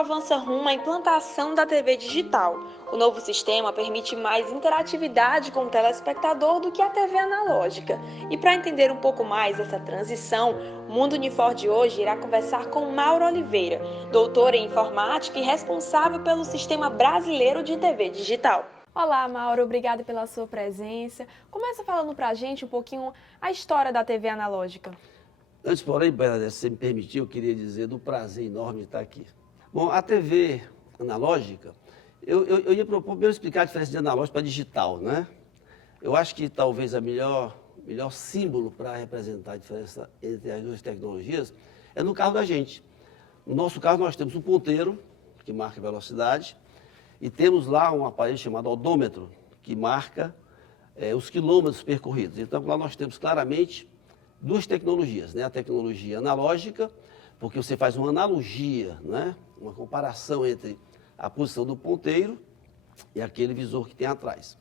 avança rumo à implantação da TV digital. O novo sistema permite mais interatividade com o telespectador do que a TV analógica. E para entender um pouco mais essa transição, o Mundo Unifor de hoje irá conversar com Mauro Oliveira, doutor em informática e responsável pelo Sistema Brasileiro de TV Digital. Olá, Mauro, obrigada pela sua presença. Começa falando para a gente um pouquinho a história da TV analógica. Antes, porém, Bernadette, se você me permitir, eu queria dizer do prazer enorme de estar aqui. Bom, a TV analógica, eu ia propor primeiro explicar a diferença de analógico para digital, né? Eu acho que talvez a melhor símbolo para representar a diferença entre as duas tecnologias é no carro da gente. No nosso carro nós temos um ponteiro, que marca a velocidade, e temos lá um aparelho chamado odômetro, que marca os quilômetros percorridos. Então lá nós temos claramente duas tecnologias, né? A tecnologia analógica, porque você faz uma analogia, né? Uma comparação entre a posição do ponteiro e aquele visor que tem atrás.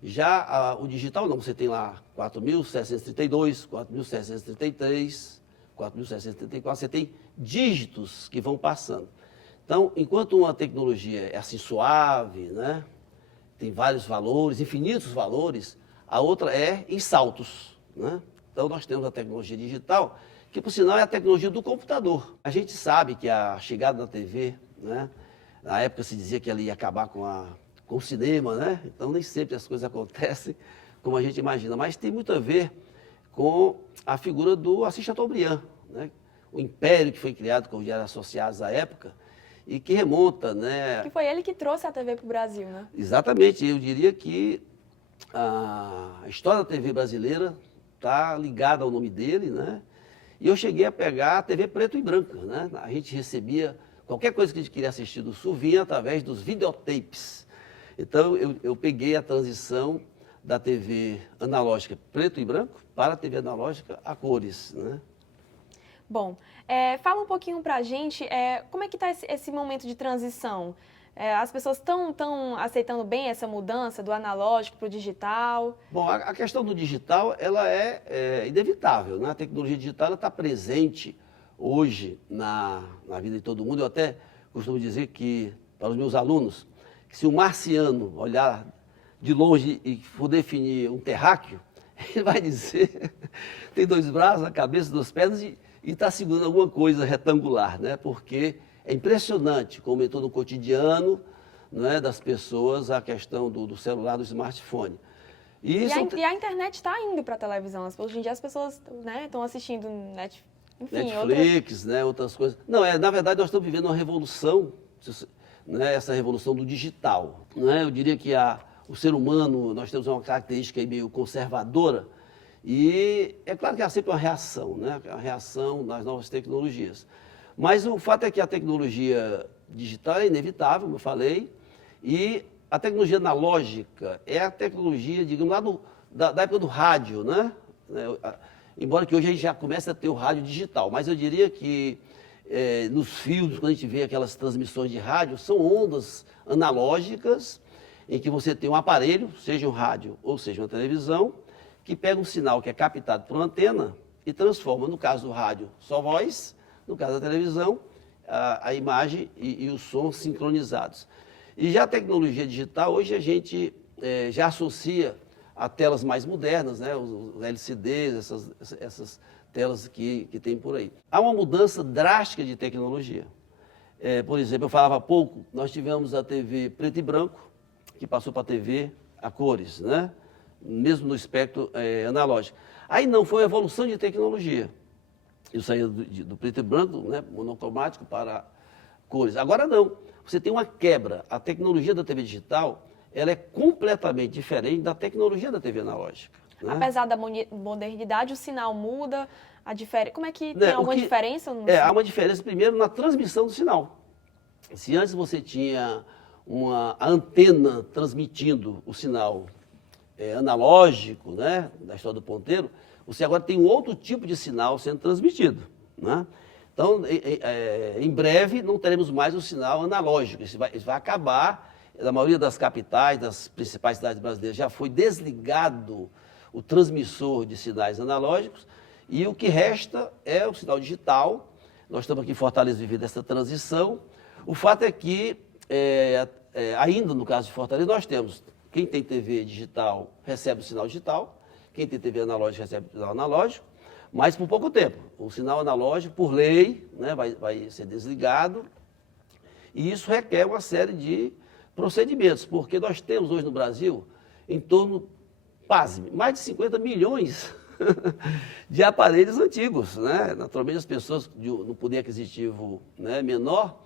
Já o digital não, você tem lá 4.732, 4.733, 4.734, você tem dígitos que vão passando. Então, enquanto uma tecnologia é assim suave, né? Tem vários valores, infinitos valores, a outra é em saltos, né? Então, nós temos a tecnologia digital, que, por sinal, é a tecnologia do computador. A gente sabe que a chegada da TV, né, na época se dizia que ela ia acabar com o cinema, né? Então, nem sempre as coisas acontecem como a gente imagina. Mas tem muito a ver com a figura do Assis Chateaubriand, né? O império que foi criado com os diários associados à época e que remonta, né? Que foi ele que trouxe a TV para o Brasil, né? Exatamente. Eu diria que a história da TV brasileira está ligada ao nome dele, né? E eu cheguei a pegar a TV preto e branca, né? A gente recebia qualquer coisa que a gente queria assistir do Sul vinha através dos videotapes. Então eu peguei a transição da TV analógica preto e branco para a TV analógica a cores, né? Bom, fala um pouquinho para a gente como é que está esse momento de transição. As pessoas estão aceitando bem essa mudança do analógico para o digital? Bom, a questão do digital, ela é inevitável, né? A tecnologia digital está presente hoje na vida de todo mundo. Eu até costumo dizer que, para os meus alunos, que se um marciano olhar de longe e for definir um terráqueo, ele vai dizer, tem dois braços, a cabeça, duas pernas e está segurando alguma coisa retangular, né? Porque é impressionante como entrou no cotidiano, né, das pessoas a questão do celular, do smartphone. E a internet está indo para a televisão. Hoje em dia as pessoas, né, estão assistindo Netflix, né, outras coisas. Não, na verdade nós estamos vivendo uma revolução, né, essa revolução do digital. Né? Eu diria que o ser humano, nós temos uma característica aí meio conservadora, e é claro que há sempre uma reação, né, a reação das novas tecnologias. Mas o fato é que a tecnologia digital é inevitável, como eu falei, e a tecnologia analógica é a tecnologia, digamos, lá da época do rádio, né? Embora que hoje a gente já comece a ter o rádio digital, mas eu diria que nos filmes, quando a gente vê aquelas transmissões de rádio, são ondas analógicas em que você tem um aparelho, seja um rádio ou seja uma televisão, que pega um sinal que é captado por uma antena e transforma, no caso do rádio, só voz, no caso da televisão, a imagem e o som sincronizados. E já a tecnologia digital, hoje a gente já associa a telas mais modernas, né, os LCDs, essas telas que tem por aí. Há uma mudança drástica de tecnologia. Por exemplo, eu falava há pouco, nós tivemos a TV preto e branco, que passou para a TV a cores, né, mesmo no espectro analógico. Aí não, foi uma evolução de tecnologia. Eu saía do preto e branco, né, monocromático, para cores. Agora não, você tem uma quebra. A tecnologia da TV digital, ela é completamente diferente da tecnologia da TV analógica. Né? Apesar da modernidade, o sinal muda, como é que tem alguma diferença? Há uma diferença, primeiro, na transmissão do sinal. Se antes você tinha uma antena transmitindo o sinal analógico, né, da história do ponteiro, você agora tem um outro tipo de sinal sendo transmitido, né? Então, em breve, não teremos mais o sinal analógico. Isso vai acabar. Na maioria das capitais, das principais cidades brasileiras, já foi desligado o transmissor de sinais analógicos e o que resta é o sinal digital. Nós estamos aqui em Fortaleza vivendo essa transição. O fato é que, ainda no caso de Fortaleza, nós temos quem tem TV digital recebe o sinal digital, quem tem TV analógica recebe o sinal analógico, mas por pouco tempo. O sinal analógico, por lei, né, vai ser desligado, e isso requer uma série de procedimentos, porque nós temos hoje no Brasil em torno, pasme, mais de 50 milhões de aparelhos antigos, né? Naturalmente as pessoas no poder aquisitivo, né, menor,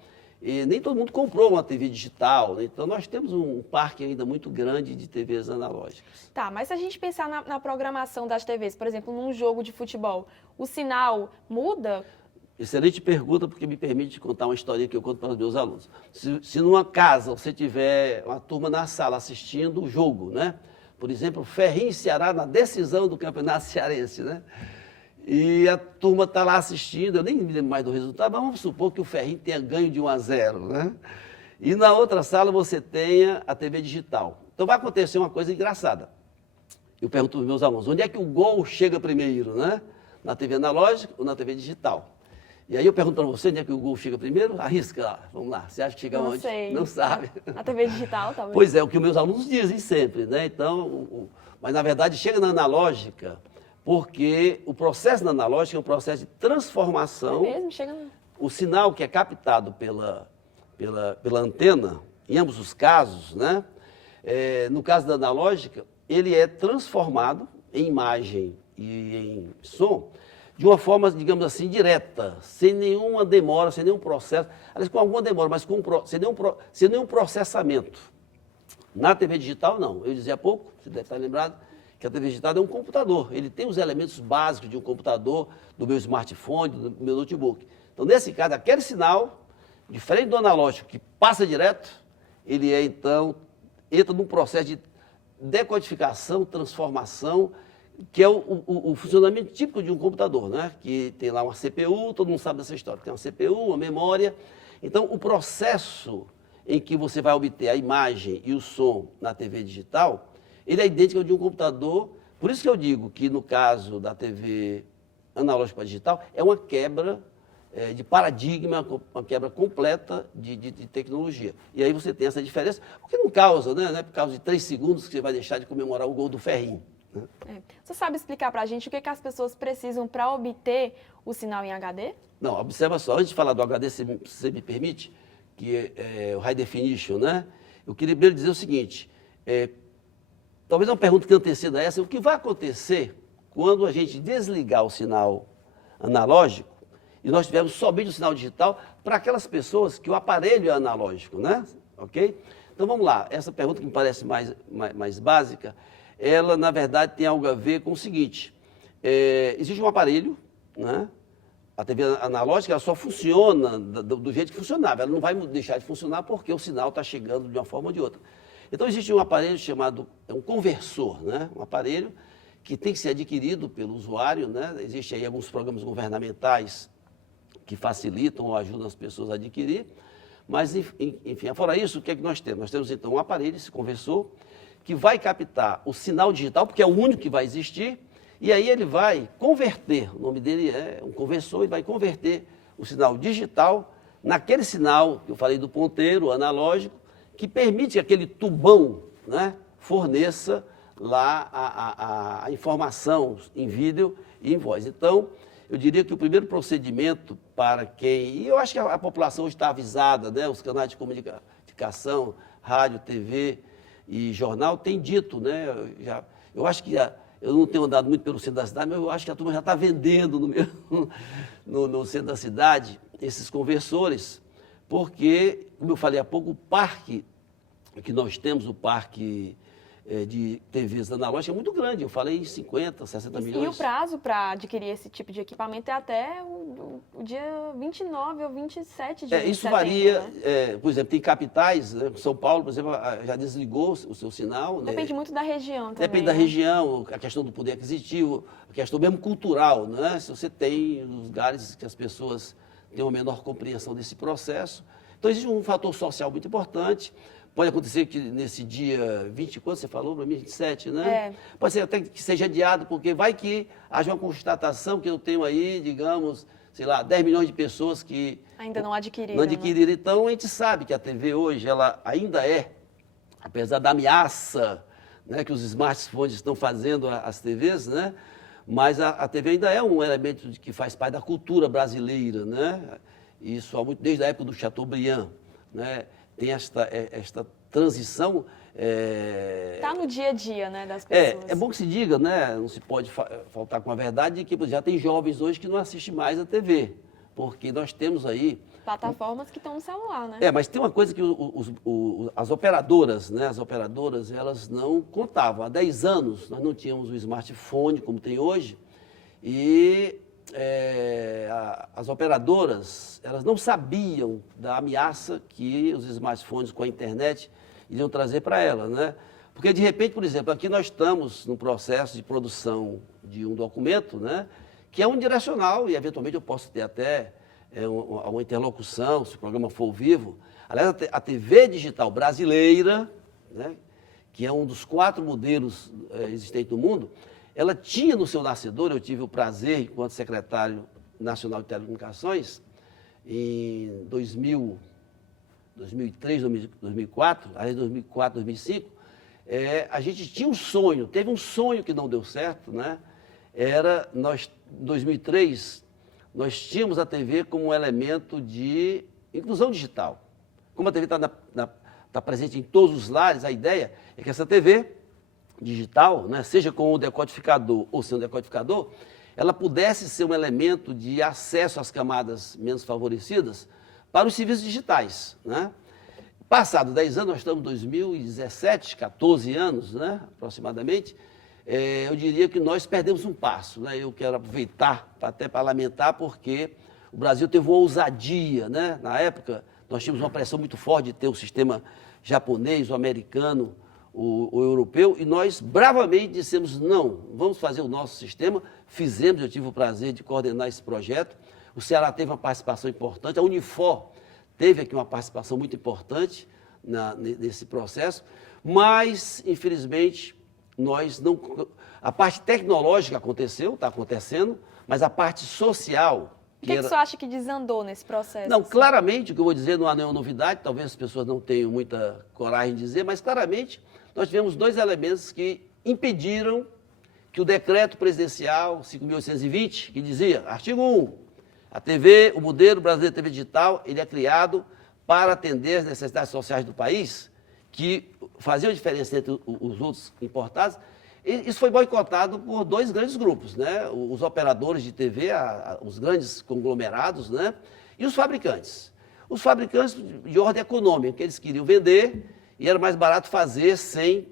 e nem todo mundo comprou uma TV digital, né? Então nós temos um parque ainda muito grande de TVs analógicas. Tá, mas se a gente pensar na programação das TVs, por exemplo, num jogo de futebol, o sinal muda? Excelente pergunta, porque me permite contar uma historinha que eu conto para os meus alunos. Se numa casa você tiver uma turma na sala assistindo o jogo, né? Por exemplo, Ferrinho e Ceará na decisão do Campeonato Cearense, né? E a turma está lá assistindo, eu nem me lembro mais do resultado, mas vamos supor que o Ferrinho tenha ganho de 1-0, né? E na outra sala você tenha a TV digital. Então vai acontecer uma coisa engraçada. Eu pergunto aos meus alunos, onde é que o gol chega primeiro, né? Na TV analógica ou na TV digital? E aí eu pergunto para você, onde é que o gol chega primeiro? Arrisca lá, vamos lá. Você acha que chega onde? Não sei. Não sabe. Na TV digital, talvez. Pois é, o que os meus alunos dizem sempre, né? Então, mas na verdade chega na analógica, porque o processo na analógica é um processo de transformação. É mesmo? Chega no... O sinal que é captado pela antena, em ambos os casos, né? No caso da analógica, ele é transformado em imagem e em som de uma forma, digamos assim, direta, sem nenhuma demora, sem nenhum processo, aliás, com alguma demora, mas sem nenhum processamento. Na TV digital, não. Eu dizia há pouco, você deve estar lembrado, que a TV digital é um computador. Ele tem os elementos básicos de um computador, do meu smartphone, do meu notebook. Então, nesse caso, aquele sinal, diferente do analógico, que passa direto, ele então, entra num processo de decodificação, transformação, que é o funcionamento típico de um computador, né? Que tem lá uma CPU, todo mundo sabe dessa história, tem uma CPU, uma memória. Então, o processo em que você vai obter a imagem e o som na TV digital, ele é idêntico ao de um computador. Por isso que eu digo que, no caso da TV analógica para digital, é uma quebra de paradigma, uma quebra completa de tecnologia. E aí você tem essa diferença, porque não causa, né? Não é por causa de 3 segundos que você vai deixar de comemorar o gol do Ferrinho. Você sabe explicar para a gente o que as pessoas precisam para obter o sinal em HD? Não, observa só, antes de falar do HD, se você me permite, que é o High Definition, né? Eu queria primeiro dizer o seguinte, talvez uma pergunta que anteceda essa, o que vai acontecer quando a gente desligar o sinal analógico e nós tivermos somente o sinal digital para aquelas pessoas que o aparelho é analógico, né? Ok? Então vamos lá, essa pergunta que me parece mais básica, ela, na verdade, tem algo a ver com o seguinte, existe um aparelho, né? A TV analógica ela só funciona do jeito que funcionava, ela não vai deixar de funcionar porque o sinal está chegando de uma forma ou de outra. Então existe um aparelho chamado, um conversor, né? Um aparelho que tem que ser adquirido pelo usuário, né? Existem aí alguns programas governamentais que facilitam ou ajudam as pessoas a adquirir, mas, enfim, fora isso, o que é que nós temos? Nós temos, então, um aparelho, esse conversor, que vai captar o sinal digital, porque é o único que vai existir, e aí ele vai converter, o nome dele é um conversor, ele vai converter o sinal digital naquele sinal que eu falei do ponteiro analógico, que permite que aquele tubão, né, forneça lá a informação em vídeo e em voz. Então, eu diria que o primeiro procedimento para quem... E eu acho que a população hoje está avisada, né? Os canais de comunicação, rádio, TV e jornal têm dito, né? Eu acho que... Eu não tenho andado muito pelo centro da cidade, mas eu acho que a turma já está vendendo no centro da cidade esses conversores, porque, como eu falei há pouco, o parque que nós temos, o parque de TVs analógicas é muito grande. Eu falei em 50, 60 milhões. E o prazo para adquirir esse tipo de equipamento é até o dia 29 ou 27 de setembro. Isso varia, né? por exemplo, tem capitais, né? São Paulo, por exemplo, já desligou o seu sinal. Depende muito da região também. Depende da região, a questão do poder aquisitivo, a questão mesmo cultural, né? Se você tem lugares que as pessoas têm uma menor compreensão desse processo. Então, existe um fator social muito importante. Pode acontecer que nesse dia 20, quando você falou para mim, 27, né? Pode ser até que seja adiado, porque vai que haja uma constatação que eu tenho aí, digamos, sei lá, 10 milhões de pessoas que ainda não adquiriram. Não adquiriram. Né? Então, a gente sabe que a TV hoje, ela ainda é, apesar da ameaça, né, que os smartphones estão fazendo às TVs, né, mas a TV ainda é um elemento que faz parte da cultura brasileira, né? Isso há muito, desde a época do Chateaubriand, né? Tem esta transição. Está no dia a dia, né, das pessoas. É bom que se diga, né? Não se pode faltar com a verdade de que já tem jovens hoje que não assistem mais a TV, porque nós temos aí plataformas que estão no celular, né? Mas tem uma coisa que as operadoras, né? As operadoras, elas não contavam. Há 10 anos nós não tínhamos o smartphone como tem hoje e as operadoras, elas não sabiam da ameaça que os smartphones com a internet iriam trazer para elas, né? Porque de repente, por exemplo, aqui nós estamos no processo de produção de um documento, né? Que é unidirecional e eventualmente eu posso ter até uma interlocução, se o programa for ao vivo. Aliás, a TV digital brasileira, né, que é um dos 4 modelos existentes no mundo, ela tinha no seu nascedor, eu tive o prazer, enquanto secretário nacional de telecomunicações, em 2003, 2004, aliás, 2004, 2005, a gente tinha um sonho, teve um sonho que não deu certo, né? Em 2003, nós tínhamos a TV como um elemento de inclusão digital. Como a TV está presente em todos os lares, a ideia é que essa TV digital, né, seja com o decodificador ou sem o decodificador, ela pudesse ser um elemento de acesso às camadas menos favorecidas para os serviços digitais. Né? Passado 10 anos, nós estamos em 2017, 14 anos, né, aproximadamente, eu diria que nós perdemos um passo. Né? Eu quero aproveitar até para lamentar, porque o Brasil teve uma ousadia. Né? Na época, nós tínhamos uma pressão muito forte de ter o sistema japonês, o americano, o europeu, e nós bravamente dissemos, não, vamos fazer o nosso sistema. Fizemos, eu tive o prazer de coordenar esse projeto. O Ceará teve uma participação importante, a Unifor teve aqui uma participação muito importante nesse processo, mas, infelizmente, a parte tecnológica está acontecendo, mas a parte social... O que você acha que desandou nesse processo? Não, claramente, o que eu vou dizer não há nenhuma novidade, talvez as pessoas não tenham muita coragem de dizer, mas claramente nós tivemos 2 elementos que impediram que o decreto presidencial 5.820, que dizia, artigo 1, a TV, o modelo brasileiro de TV digital, ele é criado para atender as necessidades sociais do país, que faziam a diferença entre os outros importados. Isso foi boicotado por 2 grandes grupos, né? Os operadores de TV, os grandes conglomerados, né? E os fabricantes. Os fabricantes de ordem econômica, que eles queriam vender e era mais barato fazer sem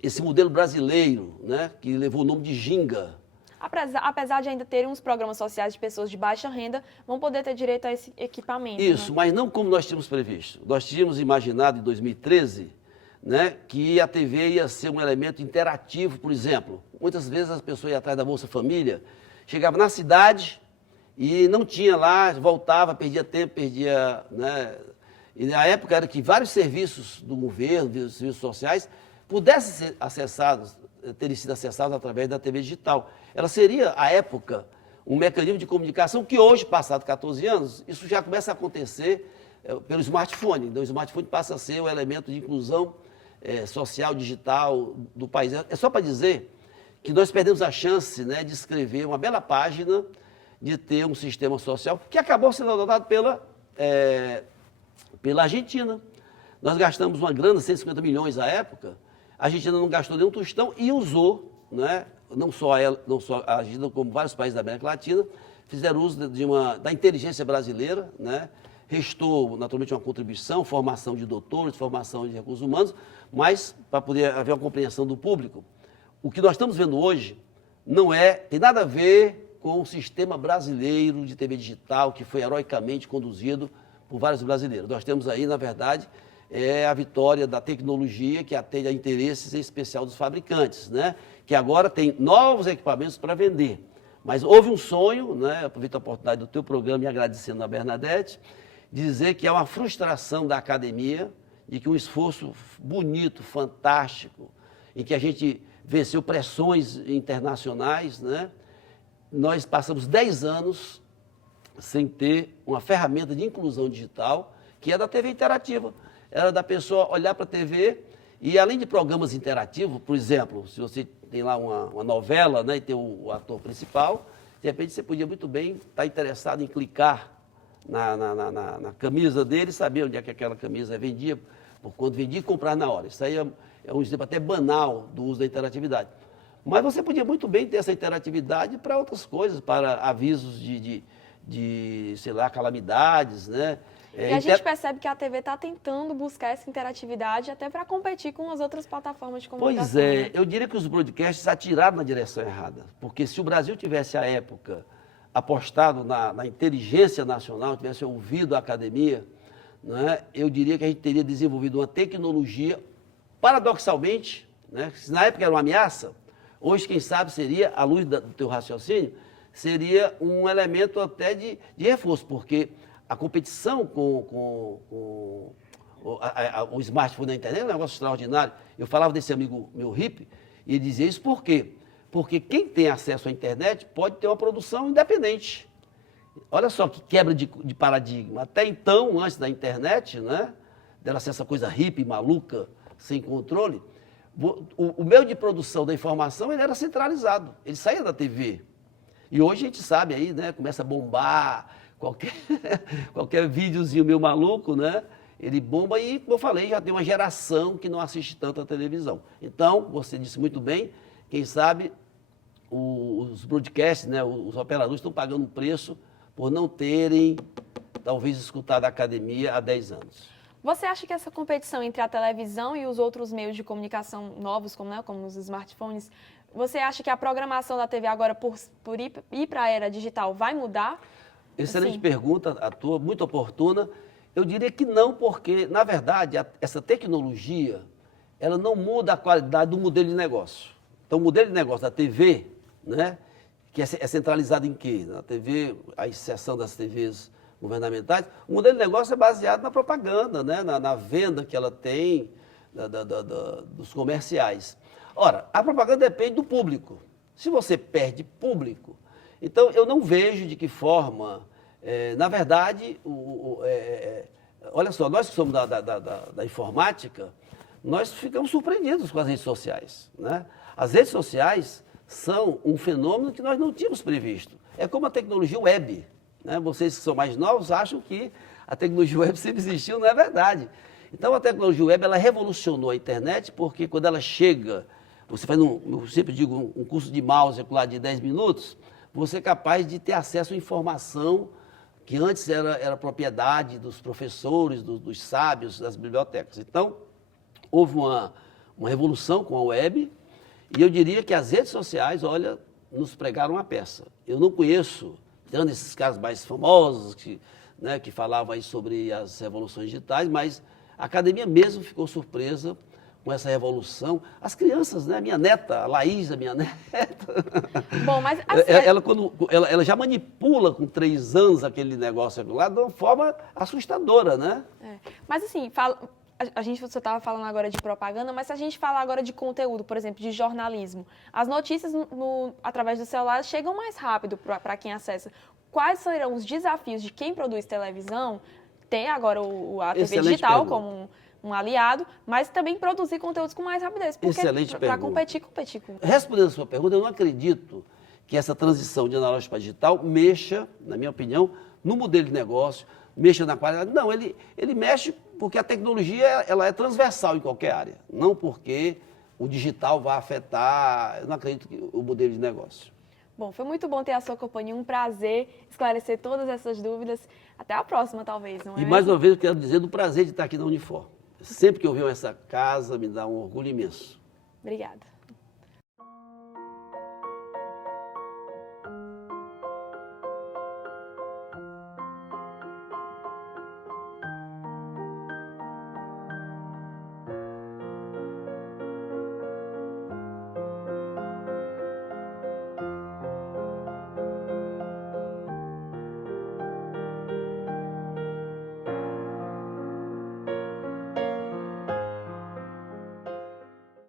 esse modelo brasileiro, né? Que levou o nome de Ginga. Apesar de ainda terem uns programas sociais de pessoas de baixa renda, vão poder ter direito a esse equipamento. Isso, né? Mas não como nós tínhamos previsto. Nós tínhamos imaginado em 2013, né, que a TV ia ser um elemento interativo, por exemplo. Muitas vezes as pessoas iam atrás da Bolsa Família, chegavam na cidade e não tinha lá, voltava, perdia tempo, perdia... Né, e na época era que vários serviços do governo, serviços sociais, pudessem ser acessados, terem sido acessados através da TV digital. Ela seria, à época, um mecanismo de comunicação que hoje, passado 14 anos, isso já começa a acontecer pelo smartphone. Então, o smartphone passa a ser um elemento de inclusão social, digital do país. É só para dizer que nós perdemos a chance, né, de escrever uma bela página, de ter um sistema social que acabou sendo adotado pela Argentina. Nós gastamos uma grana, 150 milhões à época, a Argentina não gastou nenhum tostão e usou, né, não só a Argentina, como vários países da América Latina, fizeram uso da inteligência brasileira, né, restou, naturalmente, uma contribuição, formação de doutores, formação de recursos humanos, mas para poder haver uma compreensão do público. O que nós estamos vendo hoje tem nada a ver com o sistema brasileiro de TV digital, que foi heroicamente conduzido por vários brasileiros. Nós temos aí, na verdade, a vitória da tecnologia que atende a interesses em especial dos fabricantes, né? Que agora tem novos equipamentos para vender. Mas houve um sonho, né? Aproveito a oportunidade do teu programa e agradecendo a Bernadette, dizer que é uma frustração da academia e que um esforço bonito, fantástico, em que a gente venceu pressões internacionais, né? Nós passamos 10 anos sem ter uma ferramenta de inclusão digital, que é da TV interativa. Era da pessoa olhar para a TV e, além de programas interativos, por exemplo, se você tem lá uma novela, né, e tem o ator principal, de repente você podia muito bem estar interessado em clicar na camisa dele, saber onde é que aquela camisa vendia, por quanto vendia e comprar na hora. Isso aí é um exemplo até banal do uso da interatividade. Mas você podia muito bem ter essa interatividade para outras coisas, para avisos de sei lá, calamidades, né? E a gente percebe que a TV está tentando buscar essa interatividade até para competir com as outras plataformas de comunicação. Pois é, né? Eu diria que os broadcasts atiraram na direção errada, porque se o Brasil tivesse, à época, apostado na inteligência nacional, tivesse ouvido a academia, né, eu diria que a gente teria desenvolvido uma tecnologia, paradoxalmente, né, se na época era uma ameaça, hoje, quem sabe, seria, à luz do teu raciocínio, seria um elemento até de reforço, porque a competição com o smartphone na internet é um negócio extraordinário. Eu falava desse amigo meu hippie, e ele dizia isso por quê? Porque quem tem acesso à internet pode ter uma produção independente. Olha só que quebra de paradigma. Até então, antes da internet, né, dela ser essa coisa hippie, maluca, sem controle, o meio de produção da informação ele era centralizado, ele saía da TV. E hoje a gente sabe aí, né, começa a bombar, qualquer videozinho meu maluco, né, ele bomba e, como eu falei, já tem uma geração que não assiste tanto a televisão. Então, você disse muito bem, quem sabe os broadcasts, né, os operadores estão pagando um preço por não terem, talvez, escutado a academia há 10 anos. Você acha que essa competição entre a televisão e os outros meios de comunicação novos, como os smartphones, você acha que a programação da TV agora, por ir para a era digital, vai mudar? Excelente pergunta, a tua, muito oportuna. Eu diria que não, porque, na verdade, essa tecnologia, ela não muda a qualidade do modelo de negócio. Então, o modelo de negócio da TV, né, que é centralizado em quê? Na TV, a exceção das TVs governamentais, o modelo de negócio é baseado na propaganda, né, na venda que ela tem dos comerciais. Ora, a propaganda depende do público. Se você perde público, então eu não vejo de que forma, na verdade, olha só, nós que somos da informática, nós ficamos surpreendidos com as redes sociais, né? As redes sociais são um fenômeno que nós não tínhamos previsto. É como a tecnologia web, né? Vocês que são mais novos acham que a tecnologia web sempre existiu, não é verdade. Então a tecnologia web ela revolucionou a internet porque quando ela chega, você faz, eu sempre digo, um curso de mouse de 10 minutos, você é capaz de ter acesso à informação que antes era propriedade dos professores, dos sábios, das bibliotecas. Então, houve uma revolução com a web e eu diria que as redes sociais, olha, nos pregaram uma peça. Eu não conheço, tirando esses caras mais famosos que falavam aí sobre as revoluções digitais, mas a academia mesmo ficou surpresa com essa revolução. As crianças, né? Minha neta, a Laís, a minha neta. Bom, mas assim, ela já manipula com 3 anos aquele negócio lá de uma forma assustadora, né? Mas assim, você estava falando agora de propaganda, mas se a gente falar agora de conteúdo, por exemplo, de jornalismo, as notícias através do celular chegam mais rápido para quem acessa. Quais serão os desafios de quem produz televisão? Tem agora a TV Excelente digital pergunta. como um aliado, mas também produzir conteúdos com mais rapidez. Porque para competir com... Respondendo a sua pergunta, eu não acredito que essa transição de analógico para digital mexa, na minha opinião, no modelo de negócio, mexa na qualidade. Não, ele mexe porque a tecnologia ela é transversal em qualquer área, não porque o digital vai afetar, eu não acredito que o modelo de negócio. Bom, foi muito bom ter a sua companhia, um prazer esclarecer todas essas dúvidas. Até a próxima, talvez, não é? E mais uma vez eu quero dizer do prazer de estar aqui na Unifor. Sempre que eu venho a essa casa, me dá um orgulho imenso. Obrigada.